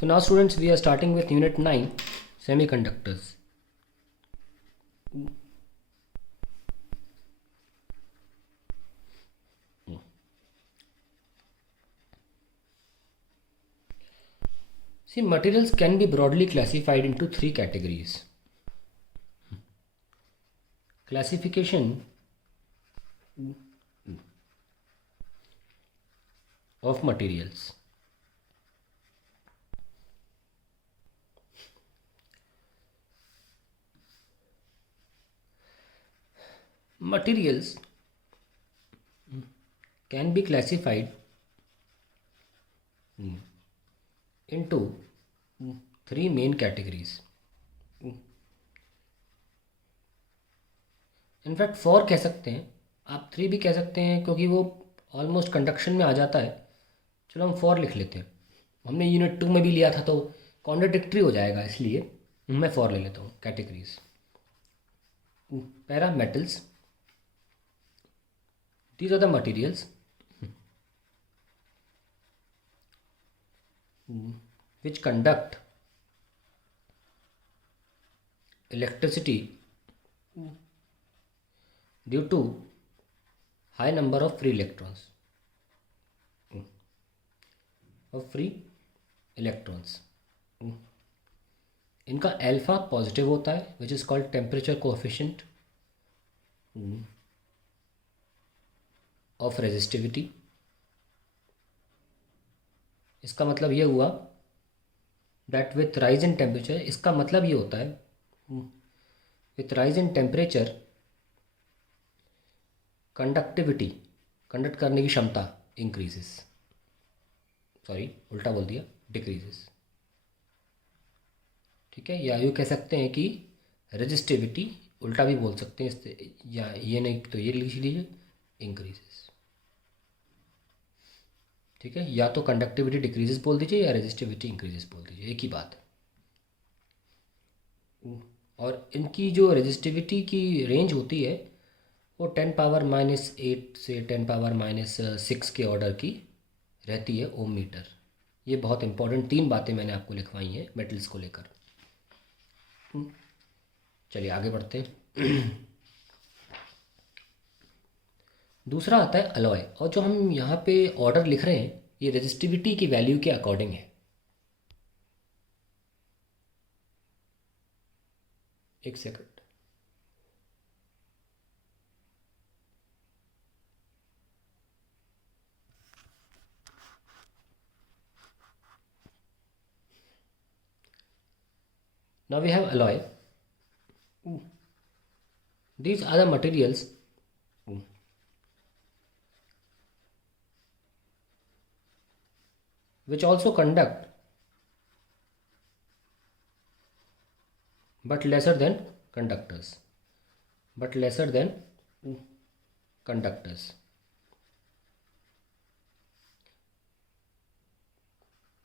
So now students, we are starting with unit 9, semiconductors. See, materials can be broadly classified into three categories. Classification of materials. Materials can be classified into three main categories. In fact four कह सकते हैं, आप three भी कह सकते हैं क्योंकि वो ऑलमोस्ट कंडक्शन में आ जाता है. चलो हम फोर लिख लेते हैं. हमने यूनिट 2 में भी लिया था तो कॉन्ट्राडिक्टरी हो जाएगा, इसलिए मैं फोर ले लेता हूँ categories. Para metals, these are the materials which conduct electricity due to high number of free electrons. इनका अल्फा पॉजिटिव होता है which is called temperature coefficient of resistivity. इसका मतलब ये हुआ that with rise in temperature, इसका मतलब ये होता है with rise in temperature conductivity, conduct करने की क्षमता इंक्रीजेस, सॉरी उल्टा बोल दिया, डिक्रीजेस. ठीक है, या यूँ कह सकते हैं कि रेजिस्टिविटी, उल्टा भी बोल सकते हैं इससे, या ये नहीं तो ये लिख लीजिए, इंक्रीजेस. ठीक है, या तो कंडक्टिविटी डिक्रीजेस बोल दीजिए या रेजिस्टिविटी इंक्रीजेस बोल दीजिए, एक ही बात है. और इनकी जो रेजिस्टिविटी की रेंज होती है वो 10⁻⁸ से 10⁻�6 के ऑर्डर की रहती है ओम मीटर. ये बहुत इंपॉर्टेंट तीन बातें मैंने आपको लिखवाई हैं मेटल्स को लेकर. चलिए आगे बढ़ते हैं. दूसरा आता है अलॉय, और जो हम यहाँ पे ऑर्डर लिख रहे हैं ये रेजिस्टिविटी की वैल्यू के अकॉर्डिंग है. एक second. Now we have alloy. These are the materials which also conduct but lesser than conductors.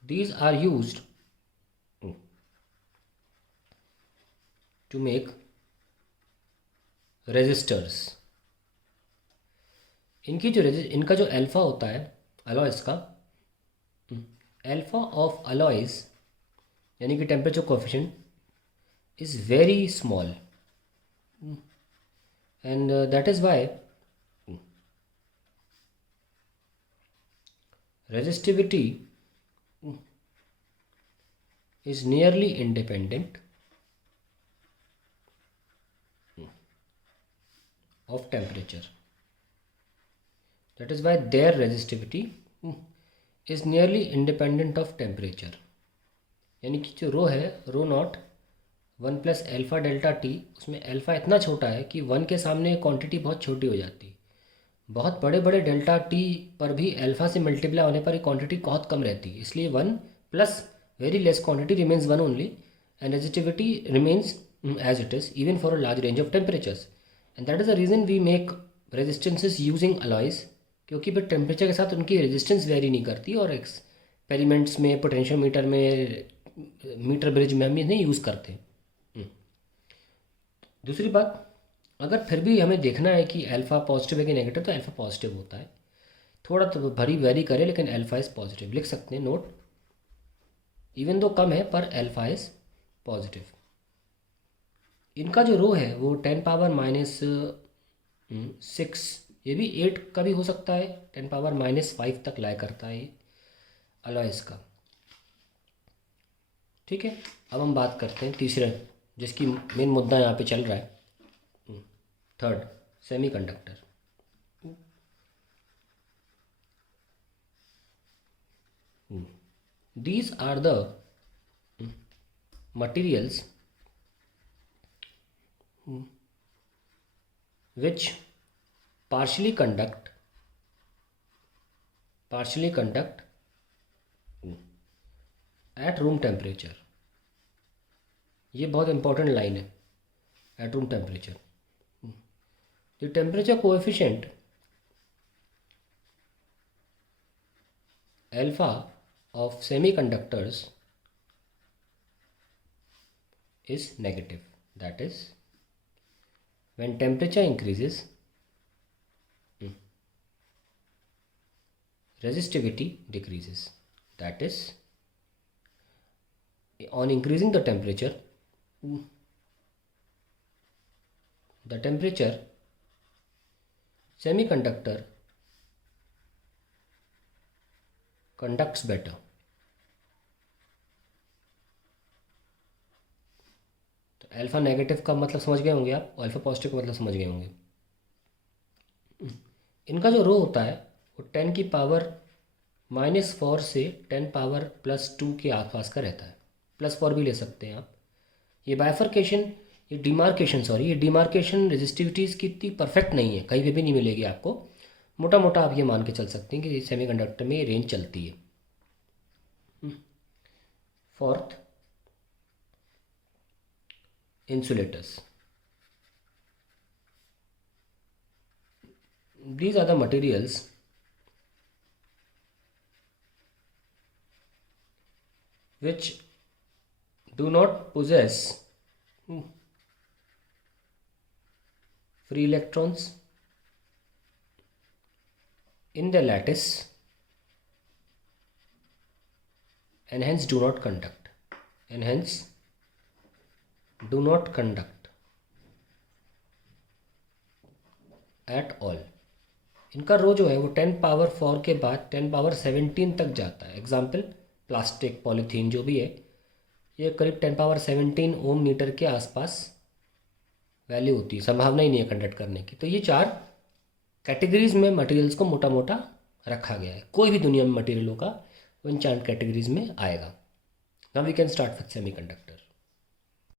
These are used to make resistors. इनका जो अल्फा होता है अलॉयस का, अल्फा ऑफ अलॉयस यानी कि temperature coefficient is very small, and that is why resistivity is nearly independent of temperature. That is why their resistivity is nearly independent of temperature. यानी कि जो रो है, rho naught 1 plus alpha delta T, उसमें alpha इतना छोटा है कि 1 के सामने क्वांटिटी बहुत छोटी हो जाती है. बहुत बड़े बड़े डेल्टा टी पर भी अल्फ़ा से मल्टीप्लाई होने पर क्वांटिटी बहुत कम रहती है. इसलिए 1 plus very less quantity remains 1 only, and resistivity remains as it is even for a large range of temperatures. And that is the reason we make resistances using alloys, क्योंकि फिर temperature के साथ उनकी resistance very नहीं करती, और experiments में, potentiometer में, मीटर ब्रिज में हम इन्हें यूज़ करते हैं. दूसरी बात, अगर फिर भी हमें देखना है कि अल्फ़ा पॉजिटिव है कि नेगेटिव, तो अल्फ़ा पॉजिटिव होता है. थोड़ा तो वेरी करे लेकिन अल्फ़ा इज़ पॉजिटिव. लिख सकते हैं नोट इवन दो कम है पर अल्फ़ा इज़ पॉजिटिव। इनका जो रो है वो 10⁻⁻⁶, ये भी 8 का भी हो सकता है, 10⁻⁻5 तक लाई करता है ये अलॉयस का। ठीक है, अब हम बात करते हैं तीसरे, जिसकी मेन मुद्दा यहाँ पे चल रहा है, third, semiconductor. These are the materials which partially conduct at room temperature। ये बहुत इंपॉर्टेंट लाइन है, at room temperature. The temperature coefficient alpha of semiconductors is negative, that is when temperature increases resistivity decreases, that is on increasing the temperature semiconductor conducts better। तो alpha negative का मतलब समझ गए होंगे आप, alpha positive का मतलब समझ गए होंगे। इनका जो रो होता है वो 10⁻⁻4 से 10⁻+2 के आसपास का रहता है, +4 भी ले सकते हैं आप। ये बाइफर्केशन, ये डिमार्केशन रेजिस्टिविटीज़ की इतनी परफेक्ट नहीं है, कहीं पे भी नहीं मिलेगी आपको। मोटा मोटा आप ये मान के चल सकते हैं कि सेमीकंडक्टर में ये रेंज चलती है। Fourth, insulators. These are the materials which do not possess free electrons in their lattice and hence do not conduct at all। इनका रो जो है वो 10⁻4 के बाद 10⁻17 तक जाता है। एग्जाम्पल प्लास्टिक, पॉलीथीन जो भी है, ये करीब 10⁻17 ओम मीटर के आसपास वैल्यू होती है, संभावना ही नहीं है कंडक्ट करने की। तो ये 4 कैटेगरीज में मटेरियल्स को मोटा मोटा रखा गया है। कोई भी दुनिया में मटेरियल होगा वो इन 4 कैटेगरीज में आएगा। Now we can start with semiconductor.